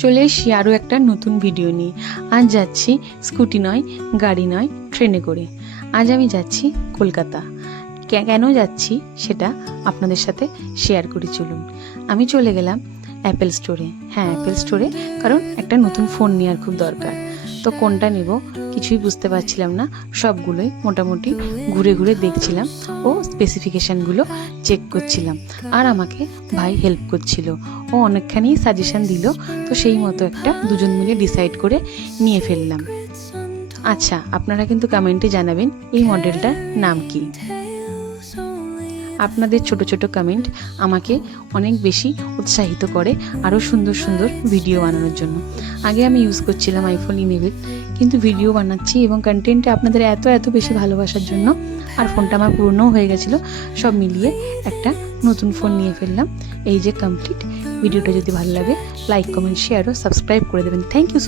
চলে এসেছি আরও একটা নতুন ভিডিও নিয়ে। আজ যাচ্ছি স্কুটি নয়, গাড়ি নয়, ট্রেনে করে। আজ আমি যাচ্ছি কলকাতা। কেন যাচ্ছি সেটা আপনাদের সাথে শেয়ার করি, চলুন। আমি চলে গেলাম অ্যাপেল স্টোরে। হ্যাঁ, অ্যাপেল স্টোরে, কারণ একটা নতুন ফোন নেওয়ার খুব দরকার। তো কোনটা নেব কিছুই বুঝতে পারছিলাম না। সবগুলোই মোটামুটি ঘুরে ঘুরে দেখছিলাম ও স্পেসিফিকেশানগুলো চেক করছিলাম। আর আমাকে ভাই হেল্প করছিল, ও অনেকখানি সাজেশান দিল। তো সেই মতো একটা দুজন মিলে ডিসাইড করে নিয়ে ফেললাম। আচ্ছা, আপনারা কিন্তু কমেন্টে জানাবেন এই মডেলটার নাম কি। আপনাদের ছোট ছোট কমেন্ট আমাকে অনেক বেশি উৎসাহিত করে আরও সুন্দর সুন্দর ভিডিও বানানোর জন্য। আগে আমি ইউজ করছিলাম আইফোন 11, কিন্তু ভিডিও বানাচ্ছি এবং কন্টেন্টে আপনাদের এত বেশি ভালোবাসার জন্য আর ফোনটা আমার পুরনোও হয়ে গেছিলো, সব মিলিয়ে একটা নতুন ফোন নিয়ে ফেললাম। এই যে কমপ্লিট। ভিডিওটা যদি ভালো লাগে লাইক, কমেন্ট, শেয়ার ও সাবস্ক্রাইব করে দেবেন। Thank you so much.